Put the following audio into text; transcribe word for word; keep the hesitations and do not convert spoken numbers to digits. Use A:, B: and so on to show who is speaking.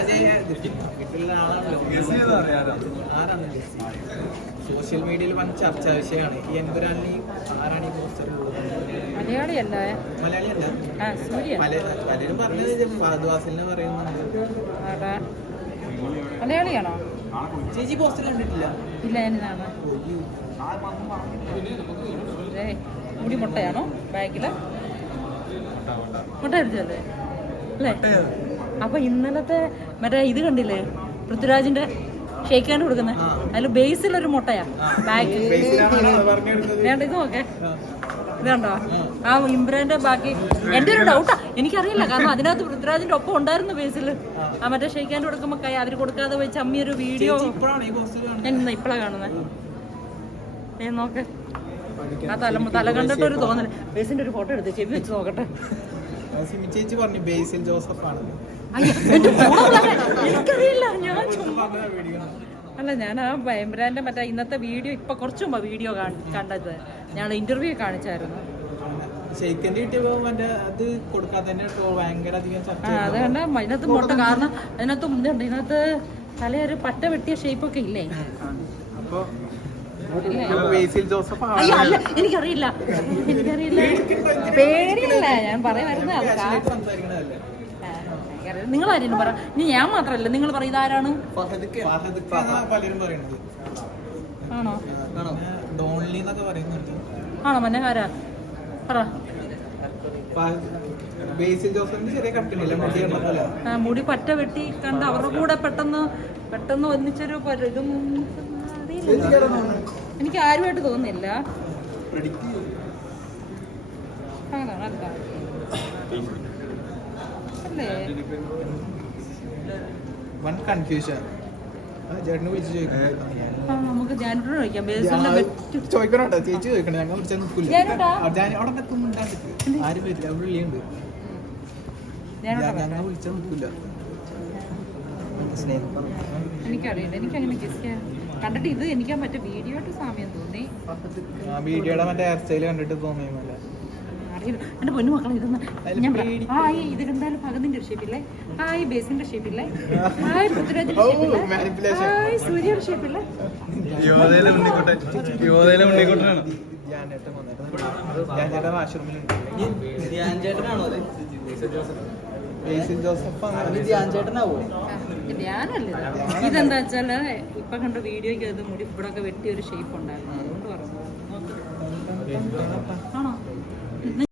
A: Social മീഡിയയിൽ വന്ന ചർച്ചാ വിഷയമാണ് ഈ എമ്പുരാനി. ആരാണ് ഈ പോസ്റ്റർ?
B: മലയാളിയല്ല.
A: മലയാളിയല്ല, പലരും പറഞ്ഞത് ഫഹദ് ഫാസിലിനെ പറയുന്നുണ്ട്.
B: മലയാളിയാണോ
A: ചേച്ചി? പോസ്റ്റർ കണ്ടിട്ടില്ല?
B: ഇല്ല, എന്നാണ് മുടി മുട്ടയാണോ ബാഗില്? മുട്ട അടിച്ചല്ലേ അല്ലേ? അപ്പൊ ഇന്നലത്തെ മറ്റേ ഇത് കണ്ടില്ലേ, പൃഥ്വിരാജിന്റെ ഷേക്ക് ഹാൻഡ് കൊടുക്കുന്നത്, അതിൽ ബേസിലൊരു മുട്ടയാ ബാഗ്. വേണ്ട ഇത് നോക്കേ, ഇതുണ്ടോ ആ ഇമ്രാന്റെ ബാക്കി. എന്റെ ഒരു ഡൗട്ടാ, എനിക്കറിയില്ല, കാരണം അതിനകത്ത് പൃഥ്വിരാജിന്റെ ഒപ്പം ഉണ്ടായിരുന്നു ബേസിൽ. ആ മറ്റേ ഷേക്ക് ഹാൻഡ് കൊടുക്കുമ്പോ കൈ അവര് കൊടുക്കാതെ പോയി ചമ്മി ഒരു വീഡിയോ ഞാൻ ഇന്ന് ഇപ്പഴാ കാണുന്നത്. ഏ നോക്ക്, ആ തല തല കണ്ടിട്ട് ഒരു തോന്നല്. ബേസിന്റെ ഒരു ഫോട്ടോ എടുത്ത് ചെവി വെച്ച് നോക്കട്ടെ.
A: ചേച്ചി പറഞ്ഞു ബേസിൽ ജോസഫ് ആണ്.
B: എനിക്കറിയില്ല, ഞാൻ അല്ല ഞാൻ ആ ഇമ്രാന്റെ മറ്റേ ഇന്നത്തെ വീഡിയോ ഇപ്പൊ കുറച്ചു മുമ്പ് വീഡിയോ കണ്ടത്, ഞങ്ങൾ ഇന്റർവ്യൂ കാണിച്ചായിരുന്നു. അത് കണ്ട അതിനകത്ത് മുട്ട, കാരണം അതിനകത്ത് ഇതുണ്ട്, ഇതിനകത്ത് തലയൊരു പട്ട വെട്ടിയ ഷേപ്പൊക്കെ ഇല്ലേ? അല്ല എനിക്കറിയില്ല, എനിക്കറിയില്ല, പേടിയില്ല, ഞാൻ പറയാൻ. നിങ്ങൾ ആരെങ്കിലും പറ, ഇനി ഞാൻ മാത്രല്ല, നിങ്ങൾ പറ ഇതാരാണ്? ആണോ ആണോ മന്നഹാരാ പറ. മുടി പറ്റ വെട്ടി കണ്ട് അവരുടെ കൂടെ പെട്ടെന്ന് പെട്ടെന്ന് ഒന്നിച്ചൊരു ഇതും എനിക്ക് ആരുമായിട്ട് തോന്നുന്നില്ല. അല്ലേ നമുക്ക് ജാനോട് ചോദിക്കാം.
A: ചോദിക്കണോട്ടോ, ചേച്ചി ചോദിക്കണേ, ഞങ്ങൾ വിളിച്ചാൽ നിൽക്കില്ല. ആരും വരില്ല, അവിടെ ഉള്ളിയുണ്ട്, ഞങ്ങൾ വിളിച്ചാൽ നിൽക്കില്ല.
B: എനിക്കറിയില്ല, എനിക്കങ്ങനെ ഗസ് ചെയ്യാൻ കണ്ടിട്ട് ഇത് എനിക്ക് മറ്റേ വീഡിയോ ആയിട്ട് സാമ്യം തോന്നി.
A: വീഡിയോയുടെ മറ്റേ ഹെയർ സ്റ്റൈൽ കണ്ടിട്ട് തോന്നിയല്ല.
B: എന്റെ പൊന്നു മക്കളെ ഇതൊന്ന് ഞാൻ ആ ഇത് എന്തായാലും ഭഗതിന്റെ ഒരു ഷേപ്പില്ലേ, ആ ഈ ബേസിന്റെ ഷേപ്പില്ലേ, ആ പൃഥ്വിരാജിന്റെ ഷേപ്പില്ലേ, ആ സൂര്യയുടെ ഷേപ്പില്ലേ. ധ്യാനല്ലേ ഇതെന്താ വെച്ചാല് ഇപ്പൊ കണ്ട വീഡിയോക്ക് അത് മുടി ഇവിടെ ഒക്കെ വെട്ടിയ ഒരു ഷേപ്പ് ഉണ്ടായിരുന്നു, അതുകൊണ്ട് പറഞ്ഞു. ആണോ?